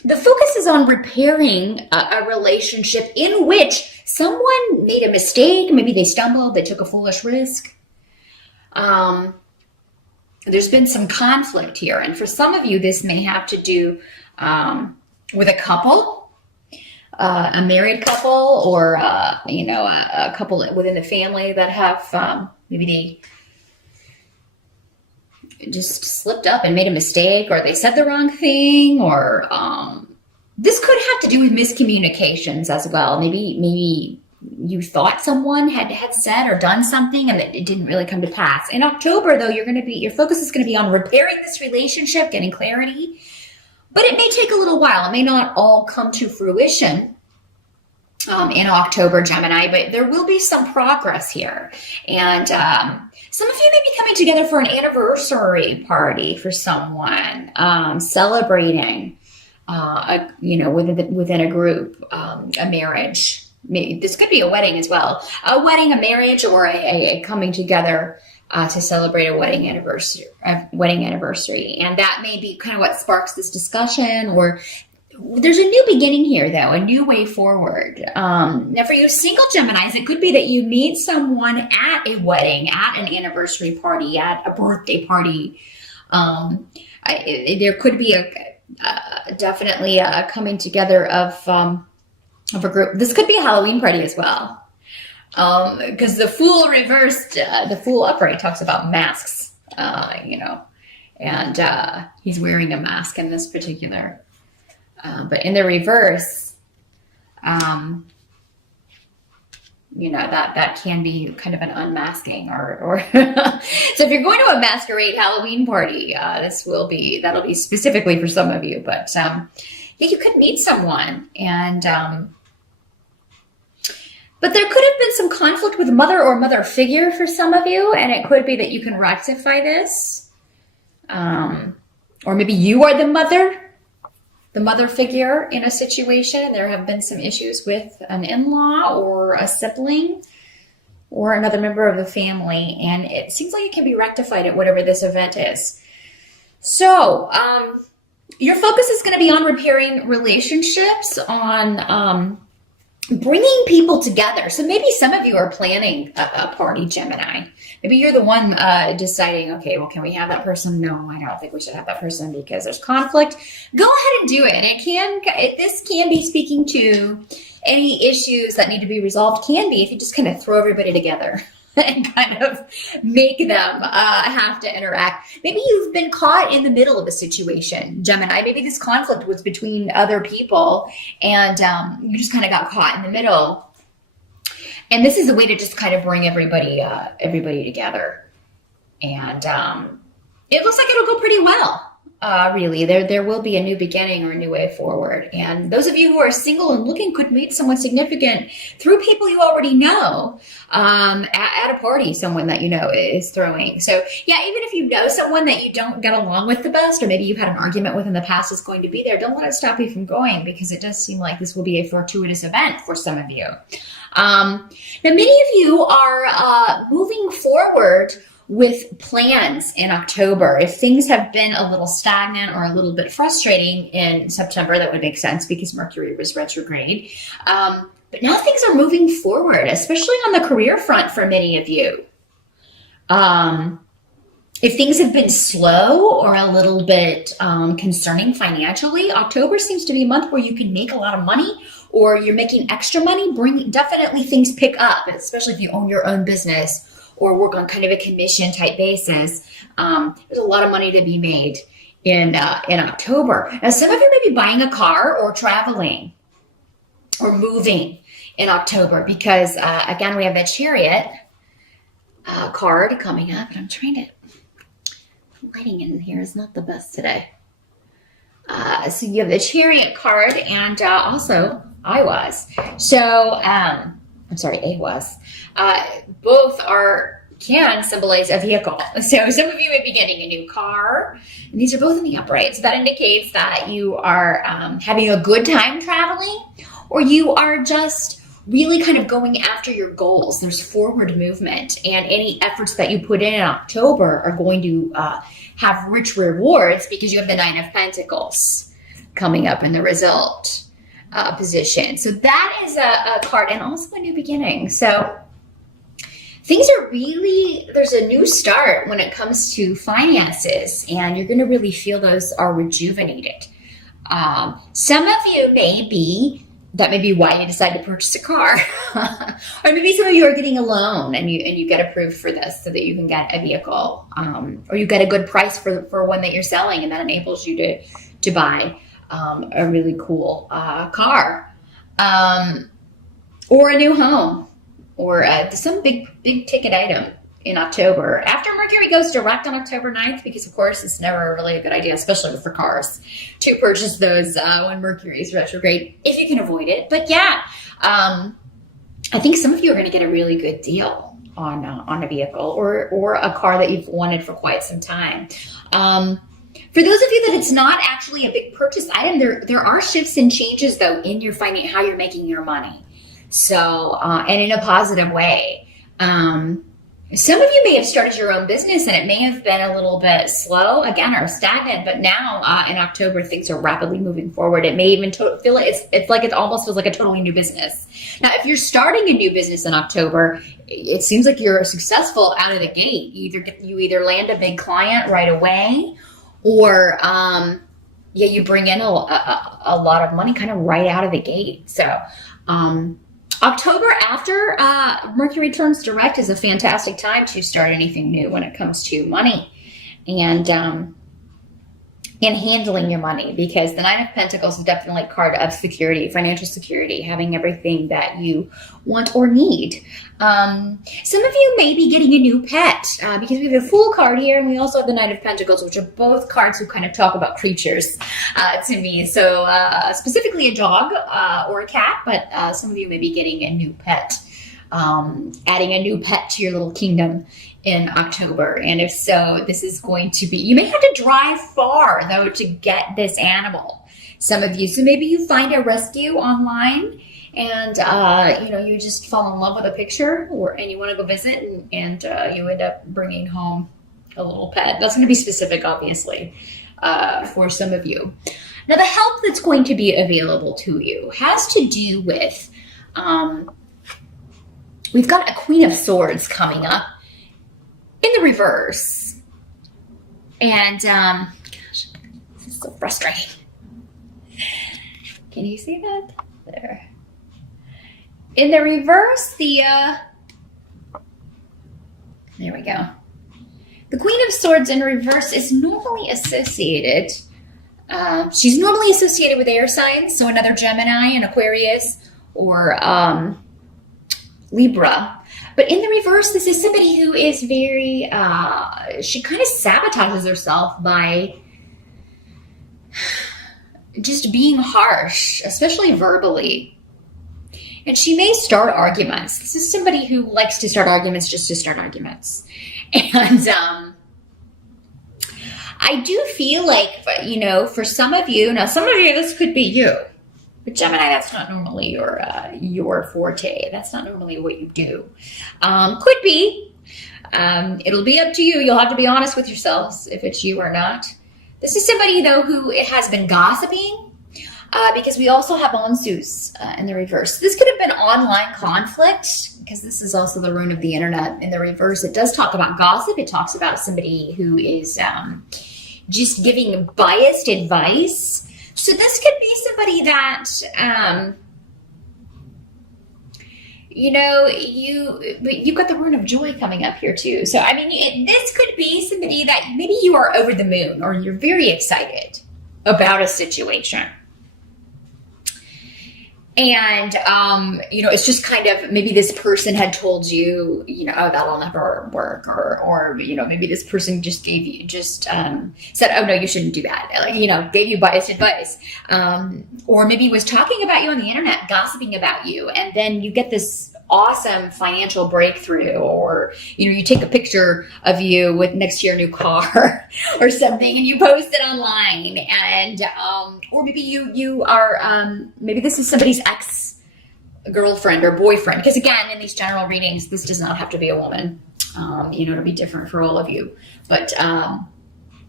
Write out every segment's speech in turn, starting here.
the focus is on repairing a relationship in which someone made a mistake. Maybe they stumbled, they took a foolish risk. There's been some conflict here. And for some of you, this may have to do with a couple, a married couple, or, a couple within the family that have, maybe they just slipped up and made a mistake, or they said the wrong thing, or this could have to do with miscommunications as well. Maybe you thought someone had said or done something and it didn't really come to pass. In October, though, your focus is going to be on repairing this relationship, getting clarity, but it may take a little while. It may not all come to fruition in October, Gemini, but there will be some progress here. And some of you may be coming together for an anniversary party for someone, celebrating, within a group, a marriage. Maybe this could be a wedding as well. A wedding, a marriage, or a coming together to celebrate a wedding anniversary. And that may be kind of what sparks this discussion, or there's a new beginning here, though, a new way forward. Now, for you single Geminis, it could be that you meet someone at a wedding, at an anniversary party, at a birthday party. There could be definitely a coming together of a group. This could be a Halloween party as well, because the Fool reversed, the Fool upright talks about masks, and he's wearing a mask in this particular. But in the reverse, that can be kind of an unmasking, or so if you're going to a masquerade Halloween party, that'll be specifically for some of you. But you could meet someone, and but there could have been some conflict with mother or mother figure for some of you, and it could be that you can rectify this, or maybe you are the mother figure in a situation. There have been some issues with an in-law or a sibling or another member of the family, and it seems like it can be rectified at whatever this event is. So your focus is going to be on repairing relationships, on bringing people together. So maybe some of you are planning a party, Gemini. Maybe you're the one deciding, okay, well, can we have that person? No, I don't think we should have that person because there's conflict. Go ahead and do it. And this can be speaking to any issues that need to be resolved. Can be if you just kind of throw everybody together and kind of make them have to interact. Maybe you've been caught in the middle of a situation, Gemini. Maybe this conflict was between other people, and you just kind of got caught in the middle. And this is a way to just kind of bring everybody together. And it looks like it'll go pretty well. Really, there will be a new beginning or a new way forward. And those of you who are single and looking could meet someone significant through people you already know, at a party, someone that you know is throwing. So yeah, even if you know someone that you don't get along with the best, or maybe you've had an argument with in the past is going to be there, don't let it stop you from going, because it does seem like this will be a fortuitous event for some of you. Now, many of you are moving forward with plans in October. If things have been a little stagnant or a little bit frustrating in September, that would make sense because Mercury was retrograde. But now things are moving forward, especially on the career front for many of you. If things have been slow or a little bit concerning financially, October seems to be a month where you can make a lot of money, or you're making extra money. Definitely things pick up, especially if you own your own business or work on kind of a commission type basis. There's a lot of money to be made in October. Now, some of you may be buying a car or traveling or moving in October because, again, we have the Chariot card coming up, and I'm trying to, lighting in here is not the best today. So you have the Chariot card, and also I was. So, I'm sorry, A was. Both can symbolize a vehicle. So some of you may be getting a new car, and these are both in the upright. So that indicates that you are having a good time traveling, or you are just really kind of going after your goals. There's forward movement, and any efforts that you put in October are going to have rich rewards because you have the Nine of Pentacles. coming up in the result position. So that is a card, and also a new beginning. So things are really, there's a new start when it comes to finances, and you're going to really feel those are rejuvenated. Some of you that may be why you decide to purchase a car. Or maybe some of you are getting a loan and you get approved for this so that you can get a vehicle. Or you get a good price for one that you're selling, and that enables you to buy a really cool car. Or a new home. Or some big ticket item in October. After Mercury goes direct on October 9th, because of course it's never really a good idea, especially for cars, to purchase those when Mercury is retrograde, if you can avoid it. But yeah, I think some of you are going to get a really good deal on a vehicle or a car that you've wanted for quite some time. For those of you that it's not actually a big purchase item, there are shifts and changes though in your finance, how you're making your money. So, and in a positive way. Some of you may have started your own business and it may have been a little bit slow again or stagnant, but now in October things are rapidly moving forward. It may even feel like it almost feels like a totally new business. Now, if you're starting a new business in October, it seems like you're successful out of the gate. You either land a big client right away, or you bring in a lot of money kind of right out of the gate. So October after Mercury turns direct is a fantastic time to start anything new when it comes to money and handling your money, because the Nine of Pentacles is definitely a card of security, financial security, having everything that you want or need. Some of you may be getting a new pet because we have a Fool card here, and we also have the Knight of Pentacles, which are both cards who kind of talk about creatures to me. So specifically a dog or a cat, but some of you may be getting a new pet, adding a new pet to your little kingdom in October. And if so, this is going to be, you may have to drive far though to get this animal. Some of you, so maybe you find a rescue online and you just fall in love with a picture, and you want to go visit, and you end up bringing home a little pet. That's going to be specific, obviously, for some of you. Now, the help that's going to be available to you has to do with, we've got a Queen of Swords coming up in the reverse. And, gosh, this is so frustrating. Can you see that? There. In the reverse, there we go. The Queen of Swords in reverse is normally associated, she's normally associated with air signs, so another Gemini, an Aquarius, or Libra. But in the reverse, this is somebody who is very, she kind of sabotages herself by just being harsh, especially verbally. And she may start arguments. This is somebody who likes to start arguments just to start arguments. And I do feel like, for some of you, this could be you. But Gemini, that's not normally your forte. That's not normally what you do. Could be. It'll be up to you. You'll have to be honest with yourselves if it's you or not. This is somebody, though, who has been gossiping, because we also have Onsus in the reverse. This could have been online conflict, because this is also the rune of the internet in the reverse. It does talk about gossip. It talks about somebody who is just giving biased advice. So this could be somebody that, you've got the rune of joy coming up here too. So, this could be somebody that maybe you are over the moon, or you're very excited about a situation. And, it's just kind of, maybe this person had told you, oh, that'll never work. Or maybe this person just gave you, said, oh, no, you shouldn't do that. Gave you biased advice. Or maybe was talking about you on the internet, gossiping about you. And then you get this awesome financial breakthrough, or, you take a picture of you with next to your new car or something, and you post it online. And, or maybe you are, maybe this is somebody's ex-girlfriend or boyfriend. Because again, in these general readings, this does not have to be a woman. It'll be different for all of you. But,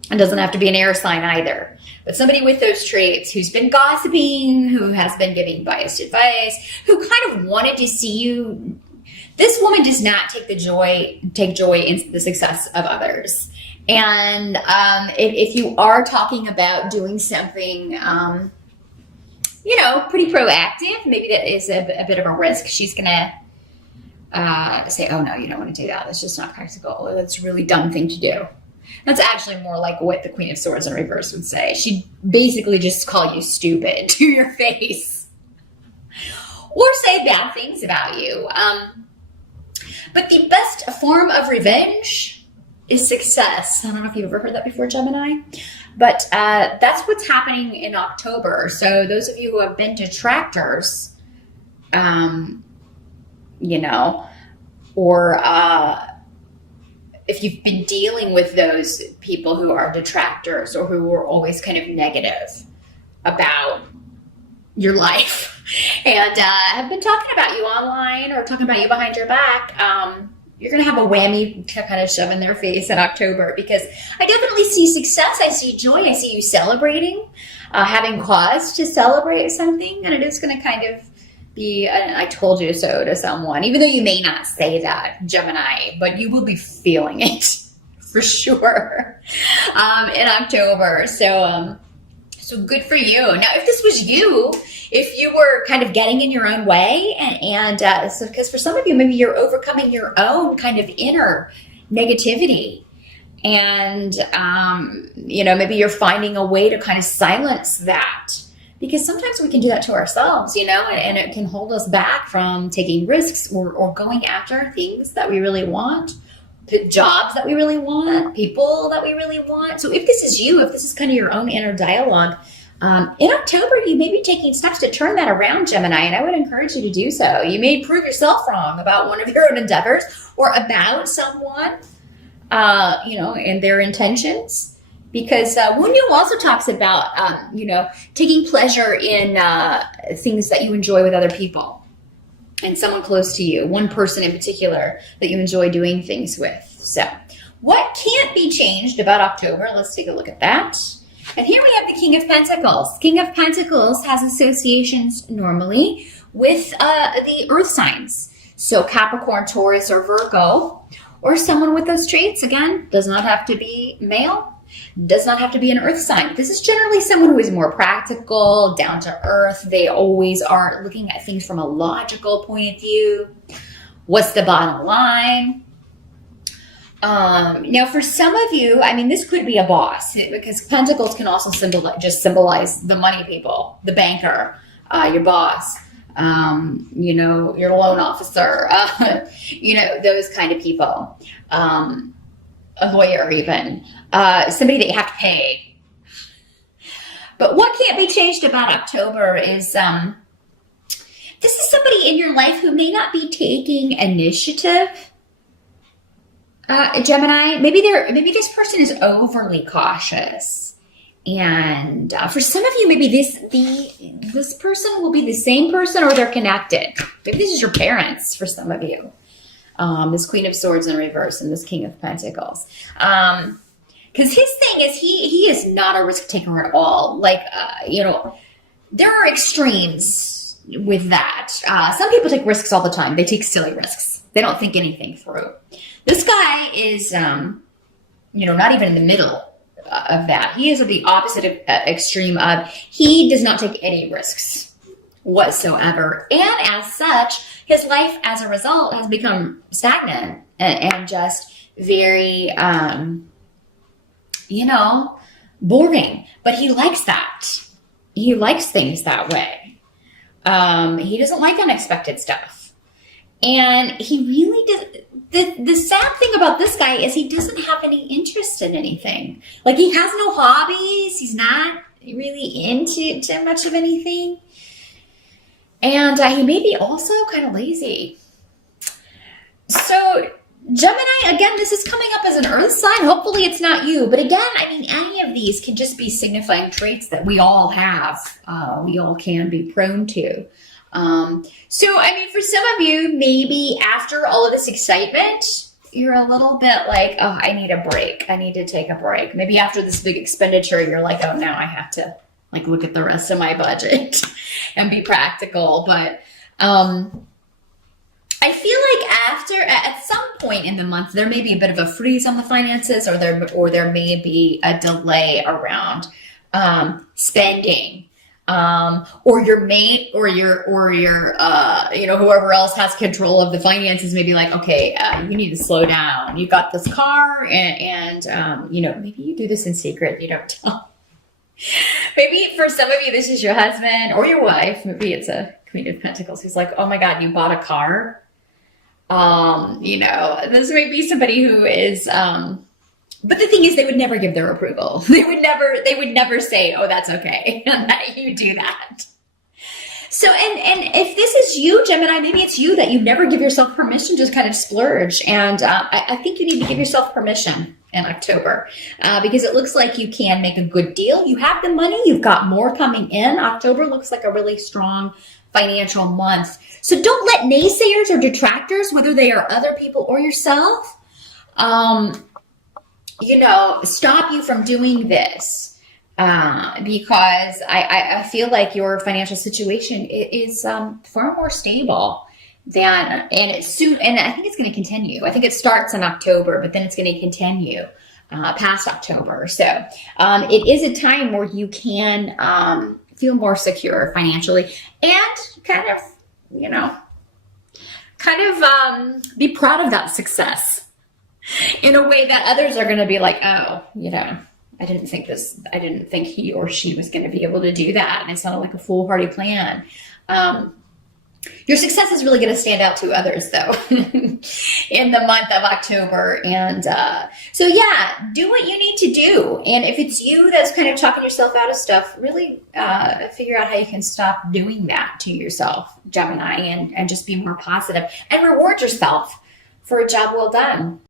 It doesn't have to be an air sign either. But somebody with those traits who's been gossiping, who has been giving biased advice, who kind of wanted to see you. This woman does not take joy in the success of others. And if you are talking about doing something, pretty proactive, maybe that is a bit of a risk. She's going to say, oh, no, you don't want to do that. That's just not practical. That's a really dumb thing to do. That's actually more like what the Queen of Swords in reverse would say. She'd basically just call you stupid to your face. Or say bad things about you. But the best form of revenge is success. I don't know if you've ever heard that before, Gemini. But that's what's happening in October. So those of you who have been detractors, or if you've been dealing with those people who are detractors or who are always kind of negative about your life and have been talking about you online or talking about you behind your back, you're going to have a whammy to kind of shove in their face in October, because I definitely see success. I see joy. I see you celebrating, having cause to celebrate something. And it is going to kind of be an I told you so to someone, even though you may not say that, Gemini, but you will be feeling it for sure in October. So good for you. Now, if this was you, if you were kind of getting in your own way, and so because for some of you, maybe you're overcoming your own kind of inner negativity, and maybe you're finding a way to kind of silence that, because sometimes we can do that to ourselves, and it can hold us back from taking risks or going after things that we really want, jobs that we really want, people that we really want. So if this is you, if this is kind of your own inner dialogue, in October, you may be taking steps to turn that around, Gemini, and I would encourage you to do so. You may prove yourself wrong about one of your own endeavors or about someone, and their intentions. Because Wunyu also talks about, taking pleasure in things that you enjoy with other people and someone close to you, one person in particular that you enjoy doing things with. So what can't be changed about October? Let's take a look at that. And here we have the King of Pentacles. King of Pentacles has associations normally with the earth signs. So Capricorn, Taurus, or Virgo, or someone with those traits. Again, does not have to be male. Does not have to be an earth sign. This is generally someone who is more practical, down to earth. They always are looking at things from a logical point of view. What's the bottom line? Now, for some of you, this could be a boss, because Pentacles can also symbolize the money people, the banker, your boss, your loan officer, those kind of people. A lawyer even, somebody that you have to pay. But what can't be changed about October is this is somebody in your life who may not be taking initiative. Gemini, maybe this person is overly cautious, and for some of you, maybe this person will be the same person, or they're connected. Maybe this is your parents for some of you. This Queen of Swords in reverse and this King of Pentacles. Because his thing is he is not a risk taker at all. There are extremes with that. Some people take risks all the time. They take silly risks. They don't think anything through. This guy is, not even in the middle of that. He is at the opposite extreme of, he does not take any risks whatsoever. And as such, his life as a result has become stagnant and just very, boring. But he likes that. He likes things that way. He doesn't like unexpected stuff. And he really does. The sad thing about this guy is he doesn't have any interest in anything. Like, he has no hobbies. He's not really into too much of anything. And he may be also kind of lazy. So Gemini, again, this is coming up as an earth sign. Hopefully it's not you. But again, any of these can just be signifying traits that we all have. We all can be prone to. For some of you, maybe after all of this excitement, you're a little bit like, oh, I need a break. I need to take a break. Maybe after this big expenditure, you're like, oh, now I have to like look at the rest of my budget and be practical. But I feel like at some point in the month, there may be a bit of a freeze on the finances, or there may be a delay around spending. Or your mate or your whoever else has control of the finances may be like, okay, you need to slow down. You got this car and maybe you do this in secret. You don't tell. Maybe for some of you, this is your husband or your wife. Maybe it's a Queen of Pentacles who's like, oh my God, you bought a car. This may be somebody who is, but the thing is, they would never give their approval. They would never say, oh, that's okay that you do that. So, and if this is you, Gemini, maybe it's you that you never give yourself permission to kind of splurge. And I think you need to give yourself permission in October because it looks like you can make a good deal. You have the money. You've got more coming in. October looks like a really strong financial month. So don't let naysayers or detractors, whether they are other people or yourself, stop you from doing this because I feel like your financial situation is far more stable and it's soon, and I think it's going to continue. I think it starts in October, but then it's going to continue past October. So it is a time where you can feel more secure financially and kind of be proud of that success in a way that others are going to be like, oh, I didn't think he or she was going to be able to do that. And it sounded like a foolhardy plan. Your success is really going to stand out to others, though, in the month of October. And so, yeah, do what you need to do. And if it's you that's kind of talking yourself out of stuff, really figure out how you can stop doing that to yourself, Gemini, and just be more positive and reward yourself for a job well done.